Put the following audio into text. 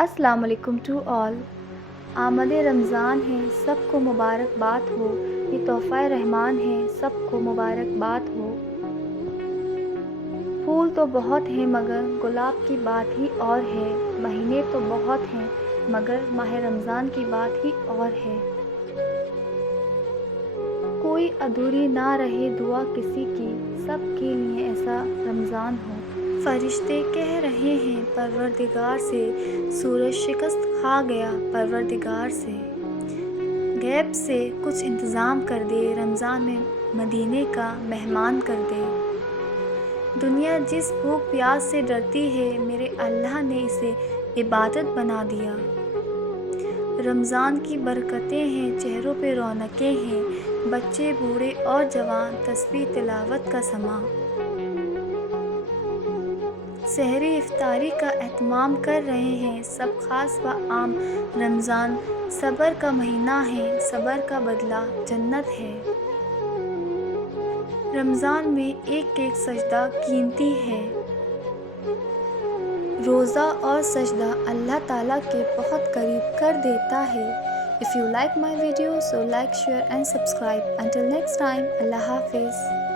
السلام علیکم to all. آمد رمضان ہے، سب کو مبارکباد ہو، یہ تحفہ رحمان ہے، سب کو مبارکباد ہو۔ پھول تو بہت ہیں مگر گلاب کی بات ہی اور ہے، مہینے تو بہت ہیں مگر ماہ رمضان کی بات ہی اور ہے۔ کوئی ادھوری نہ رہے دعا کسی کی، سب کے لیے ایسا رمضان ہو۔ فرشتے کہہ رہے ہیں پروردگار سے، سورج شکست کھا گیا پروردگار سے۔ غیب سے کچھ انتظام کر دے، رمضان میں مدینے کا مہمان کر دے۔ دنیا جس بھوک پیاس سے ڈرتی ہے، میرے اللہ نے اسے عبادت بنا دیا۔ رمضان کی برکتیں ہیں، چہروں پہ رونقیں ہیں، بچے بوڑھے اور جوان تسبیح تلاوت کا سماں۔ سحری افطاری کا اہتمام کر رہے ہیں سب، خاص و عام رمضان صبر کا مہینہ ہے، صبر کا بدلہ جنت ہے۔ رمضان میں ایک ایک سجدہ قیمتی ہے، روزہ اور سجدہ اللہ تعالیٰ کے بہت قریب کر دیتا ہے۔ If you like my video, so like, share and subscribe. Until next time, اللہ حافظ۔